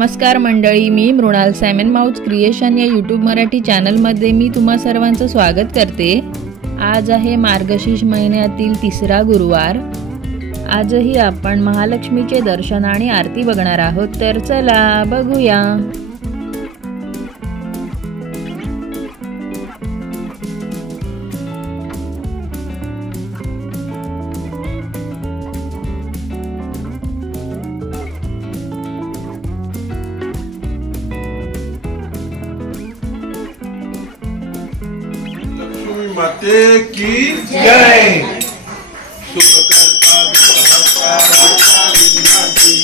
नमस्कार मंडळी, मी Mrinal Saman mouth creation या यूट्यूब मराठी चॅनलमध्ये मी तुम्हा सर्वांचं स्वागत करते। आज आहे मार्गशीर्ष महिन्यातील तिसरा गुरुवार। आजही आपण महालक्ष्मीचे दर्शन आणि आरती बघणार आहोत, तर चला बघूया। माते की जय। सुखकर्ता दुःखहर्ता विघ्नहर्ती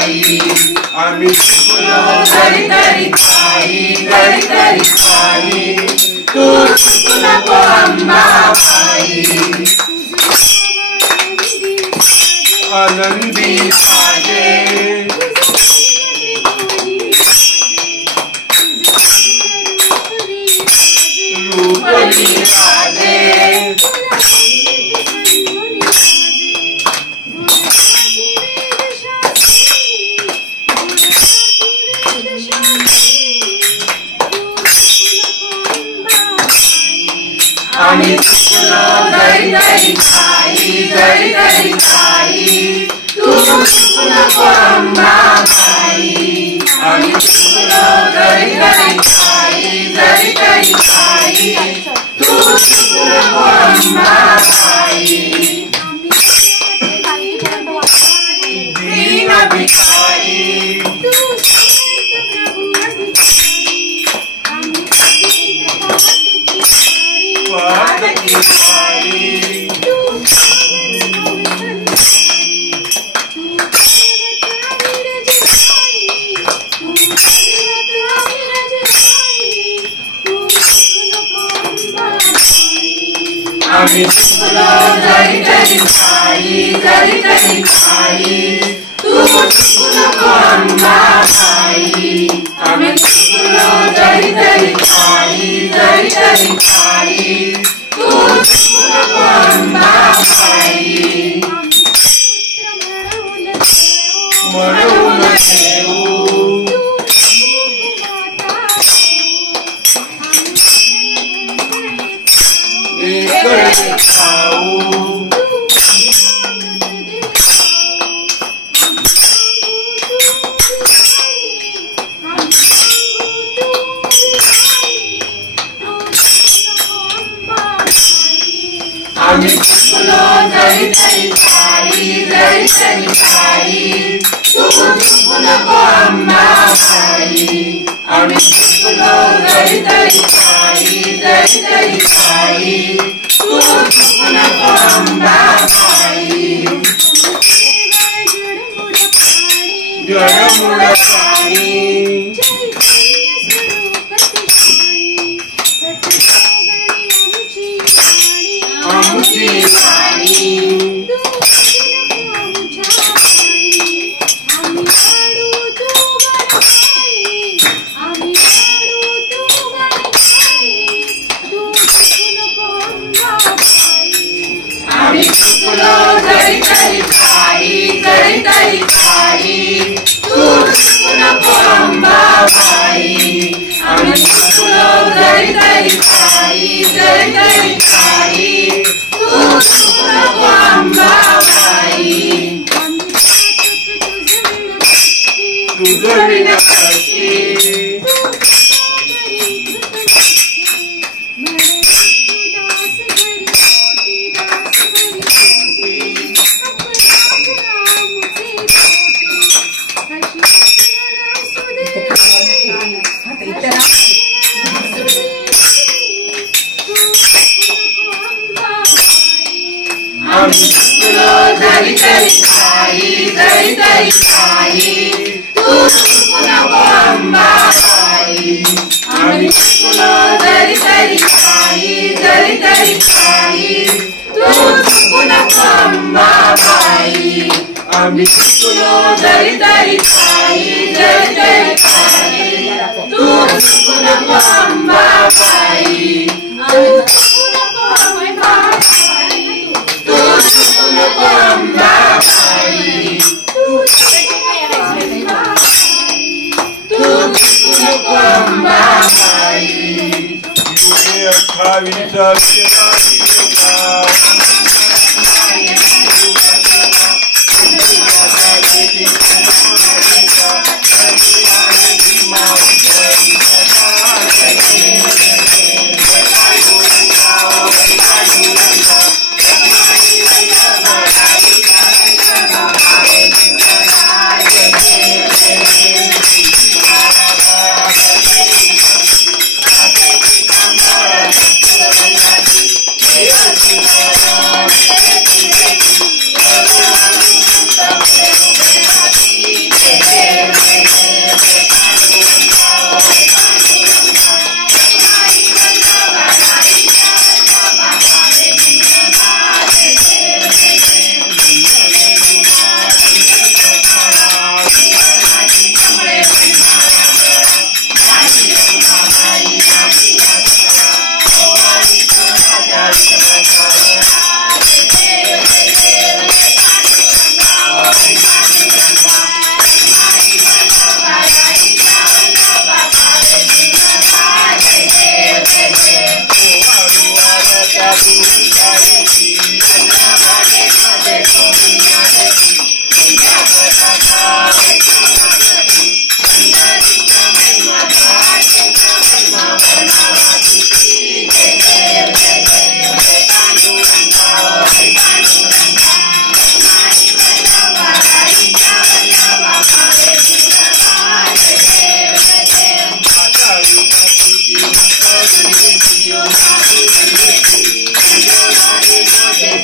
आम्ही चुकलो तरी तरी खाई तरी तरी खाई तू चुकू नको अंबाबाई आनंदी साजे रूपली राजे आम्ही चुकलो तरी तरी खाई तरी तरी खाई तू चुकू नको अंबाबाई आम्ही चुकलो तरी तरी खाई तरी तरी खाई तू चुकू नको अंबाबाई दीन भिखारी पाद की पारी आम्ही चुकलो तरी तरी खाई तरी तरी खाई तू चुकू नको अंबाबाई आम्ही चुकलो तरी तरी खाई तरी तरी खाई तू चुकू नको अंबाबाई म्हणून ठेवू एकळे खाऊ आम्ही चुकलो तरी तरी खाई तरी तरी खाई तू चुकू नको अंबाबाई आम्ही चुकलो तरी तरी खाई तरी तरी खाई तू चुकू नको अंबाबाई जडमुड पाणी आमची वाणी आम्ही चुकलो तरी तरी खाई तरी तरी खाई तू चुकू नको अंबाबाई आम्ही चुकलो तरी तरी खाई तरी तरी खाई तू चुकू नको अंबाबाई तुझं विना कशी आम्ही चुकलो तरी तरी खाई तरी तरी खाई तू चुकू नको अंबाबाई आम्ही चुकलो तरी तरी खाई तरी तरी खाई आम्ही चुकलो जरी तरी ताई, जरी तरी ताई, तू चुकू नको अंबाबाई, तू चुकू नको अंबाबाई, तू चुकू नको अंबाबाई, तू चुकू नको अंबाबाई. よなりので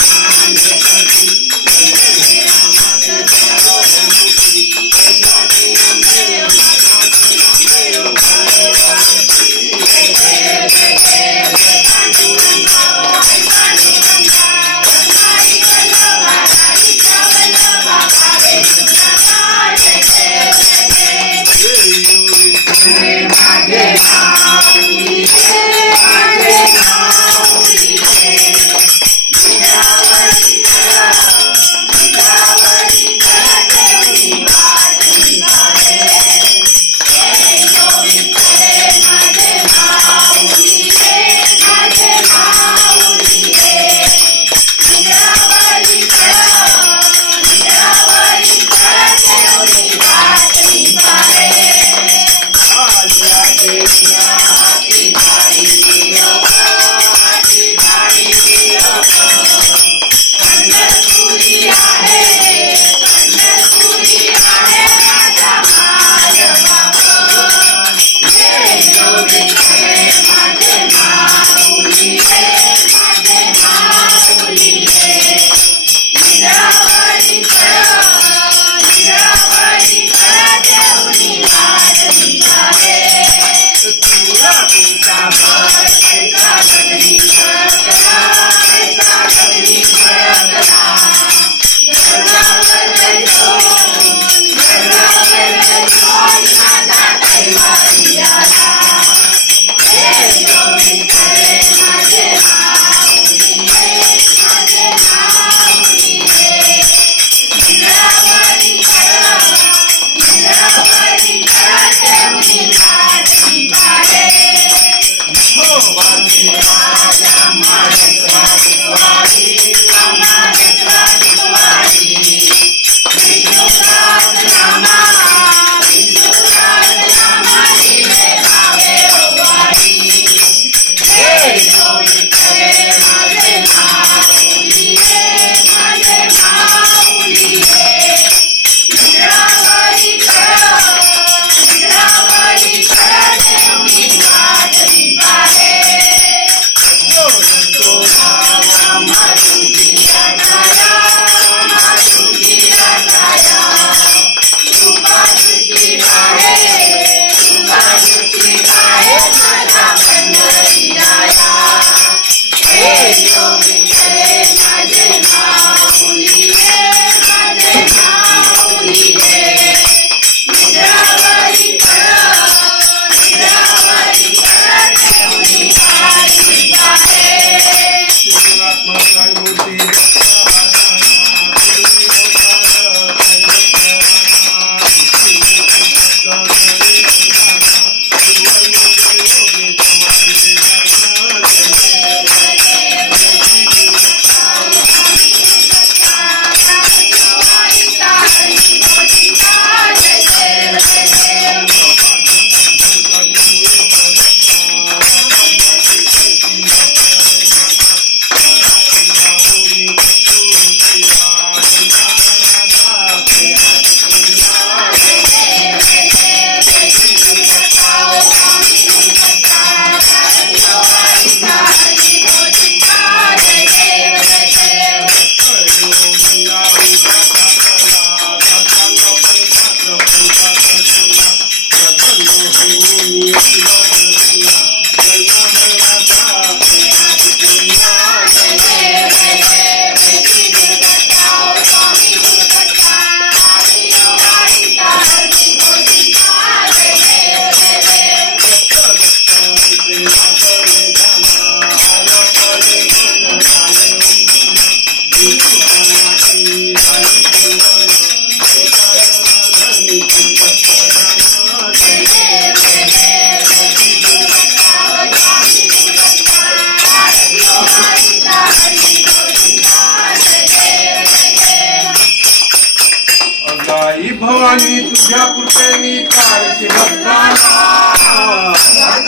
भवानी तुझ्या कृपेने तारसी भक्ताला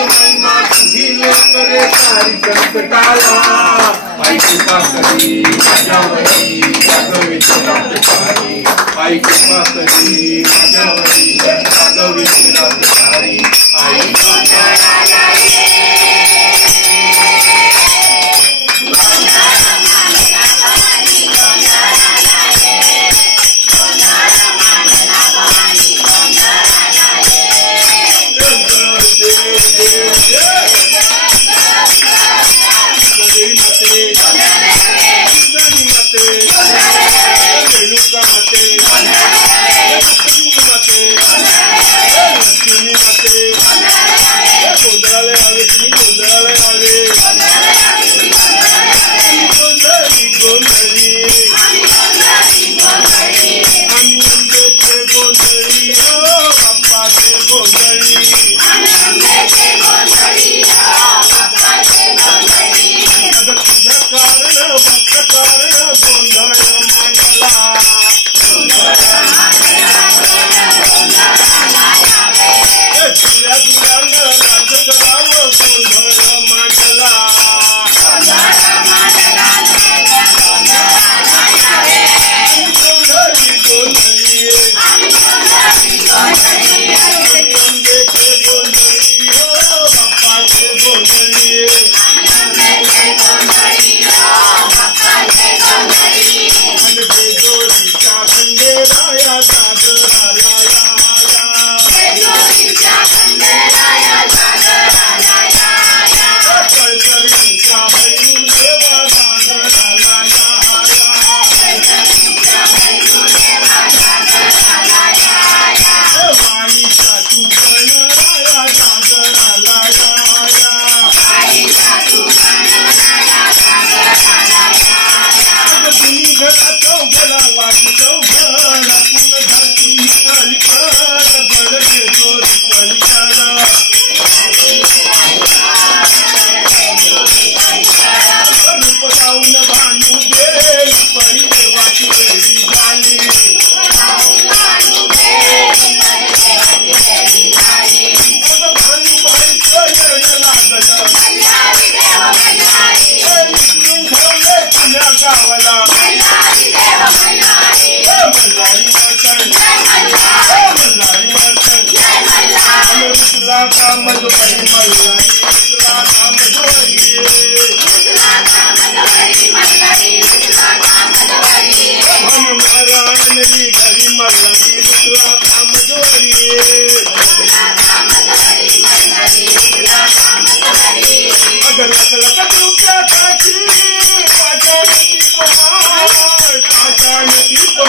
महिमा तुझी लेकरे तारी संकटाला आई कृपा करी माझ्यावरी जागविची रातकारी आई कृपा करी माझ्यावरी जागविची रातकारी आई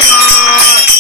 Bye.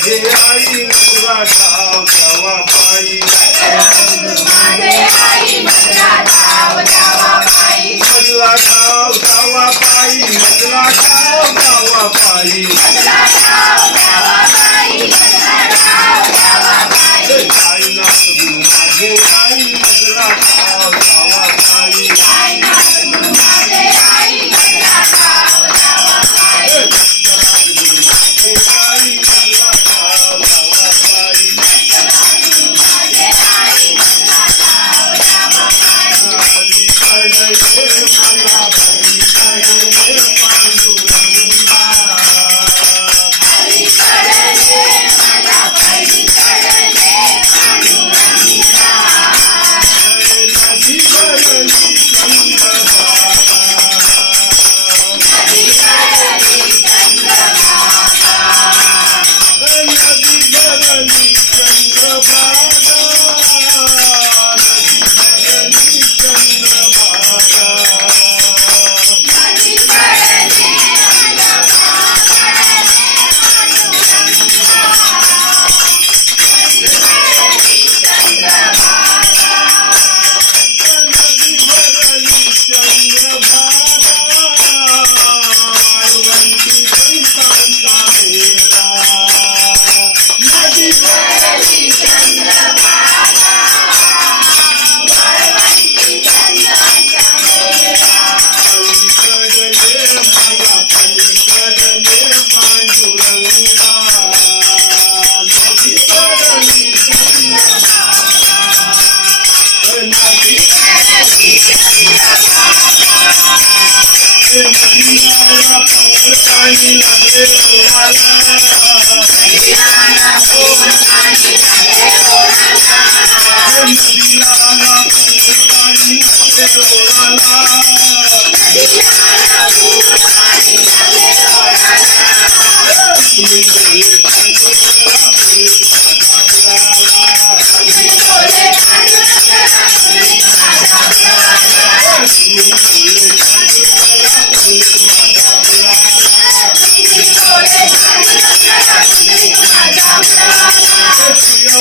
माझे आई मथुरा ठाव जावा पायी मथुरा ठाव जावा पायी मथुरा ठाव जावा पायी साईनाथ गुरु माझे आई मथुरा ठाव जावा पायी Yo,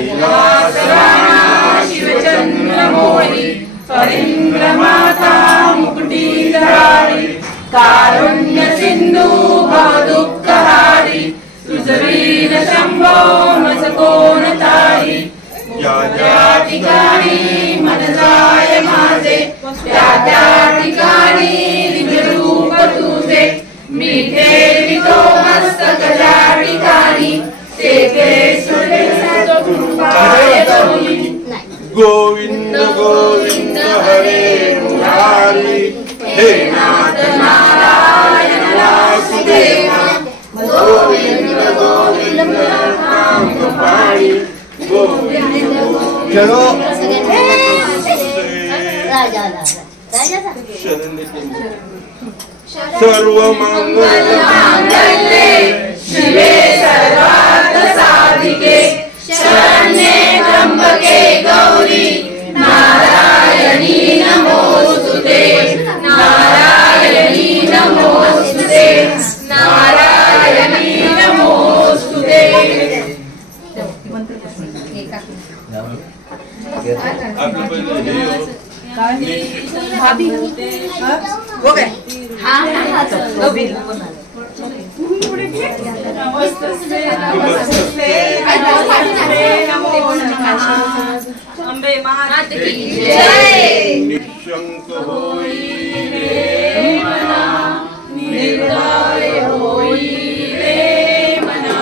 कैलासवासा शिवचंद्रमौळी फणींद्रमाता मुकुटीधराळी कारुण्य सिंधू भवदुःखहारी तुझवीर शंभो मज कोण तारी या ज्या ठिकाणी मन जाय माझे त्या त्या ठिकाणी दिव्यरूप तुझे मी ठेवितो मस्तक ज्या ठिकाणी तेथे सुरेश गोविंद गोविंद हरे मुरारी हे नाथ नारायण वासुदेवा गोविंद गोविंद नाम पाणी गोविंद चलो सर्व मंगल मांगल्ये शिवे सर्वार्थ साधिके शरण्ये त्र्यंबके गौरी नारायणी नमोस्तुते नारायणी नमोस्तुते नारायणी नमोस्तुते हो गए अंबे मात की जय निशंक होई रे मना निर्दय होई रे मना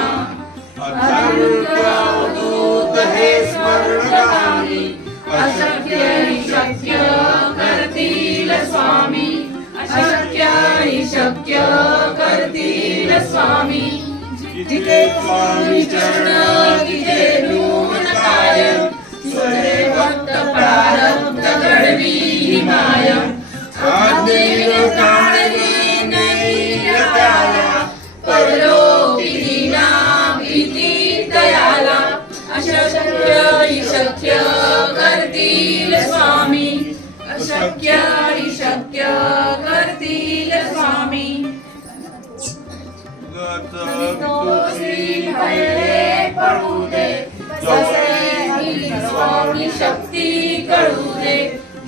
अद्भुत हे स्वर्णगामी अशक्य शक्य करतील स्वामी अशक्य शक्य करतील स्वामी जिथे स्वामी चरण तिथे नून काय सुरे भक्त प्रारब्ध घडवी माय आदेव काळजी नाही त्याला परलोकी दीना भीती दयाला अशक्य शक्य करतील स्वामी अशक्य शक्य करतील स्वामी पडू दे स्वामी शक्ती कळू दे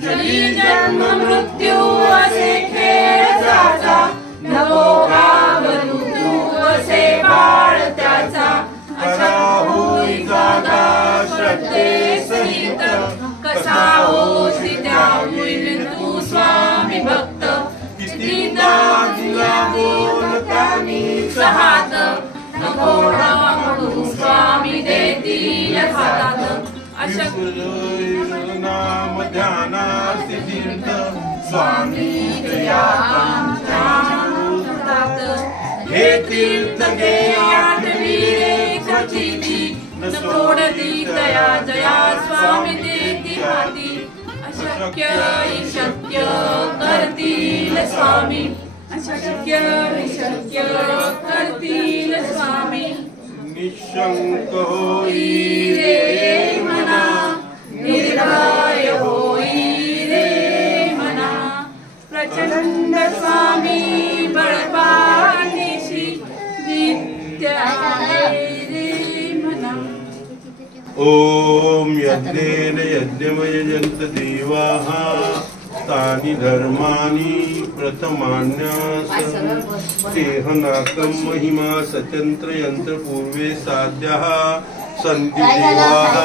जरी जन्म मृत्यू असे खेळ त्याचा नको घाबरू तू असे बाळ त्याचा अशा होई जागा श्रद्धे सहित कसा होसी त्या होईल तू स्वामी भक्त तिथीदा तुला बोलतानी हात नको घाबरू स्वामी देतील हातात अशक्य नाम ध्यानासी तीर्थ स्वामी दया हे तीर्थ घे आठवीरे क्वचिती न सोडती दया जया स्वामी देती हाती अशक्य शक्य करतील स्वामी अशक्य शक्य करतील स्वामी निशंक होई रे मना निर्भय होई रे मना प्रचंड स्वामी बळपाठीशी नित्य आहे रे मना ओम यज्ञेन यज्ञमयजन्त देवाः तानि धर्माणि प्रथमान्यासन्तेहनाकं महिमा सचन्त्र यन्त्र पूर्वे साध्याः सन्ति देवाः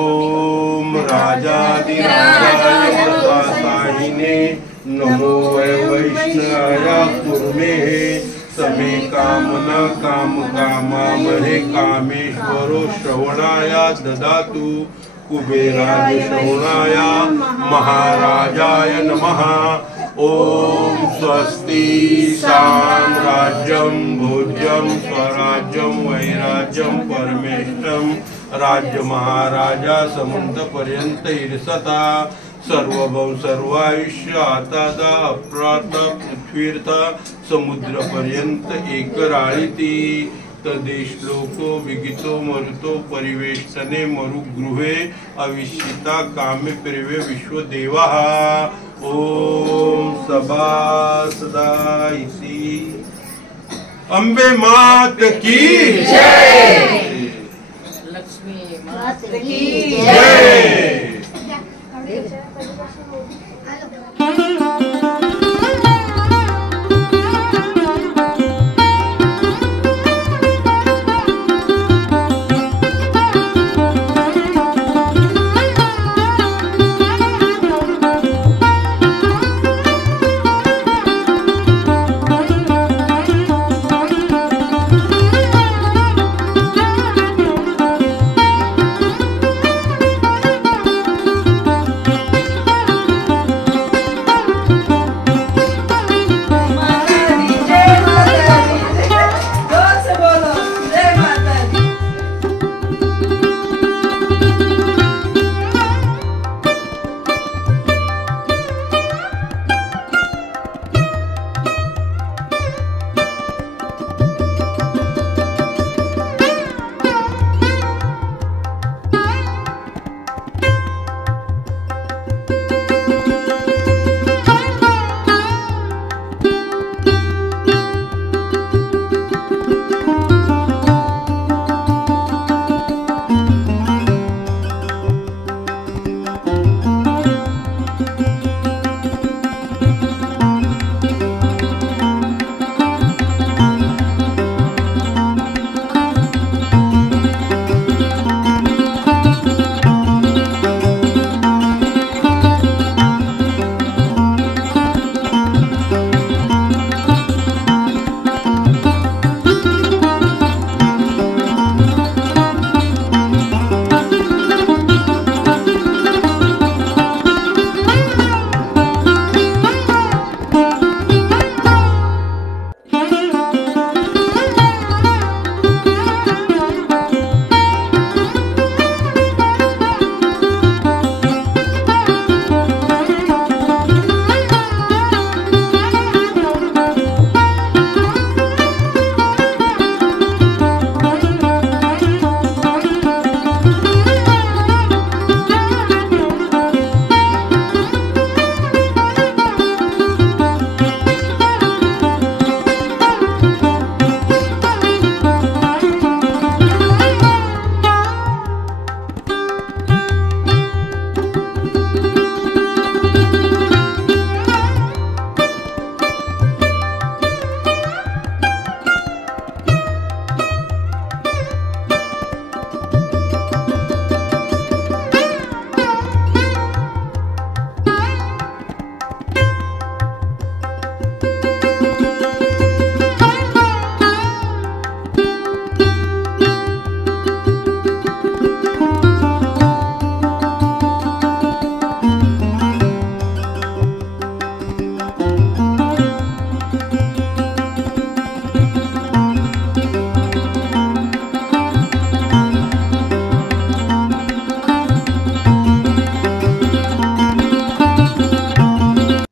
ओम राजाधिराजाय प्रसाहिने नमो वैष्णवाय कुर्मे समे कामना काम कामामहे कामेश्वरो श्रवणाय ददातु कुबेराज श्रवणाय महाराजाय नमः ओम स्वस्ति साम्राज्यं भोज्यं स्वराज्यं वैराज्यं परमेष्टं राज्य महाराजा समंत पर्यंत इरसता सर्वभौ सर्वायुष्य आतादा अप्रात पृथ्वीर्थ समुद्र पर्यंत एक राळीती तदेश लोको विगितो मरुतो परिवेष्टने मरुगृहे अविश्यिता कामे प्रेवे विश्वदेवाः ओम सभा सदा इसी अंबे मात की जय। लक्ष्मी माता की जय.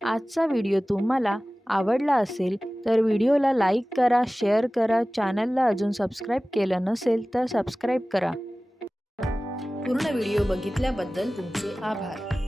आजचा व्हिडिओ तुम्हाला आवडला असेल तर व्हिडिओला लाईक करा, शेअर करा, चॅनलला अजून सबस्क्राईब केलं नसेल तर सबस्क्राईब करा. पूर्ण व्हिडिओ बघितल्याबद्दल तुमचे आभार.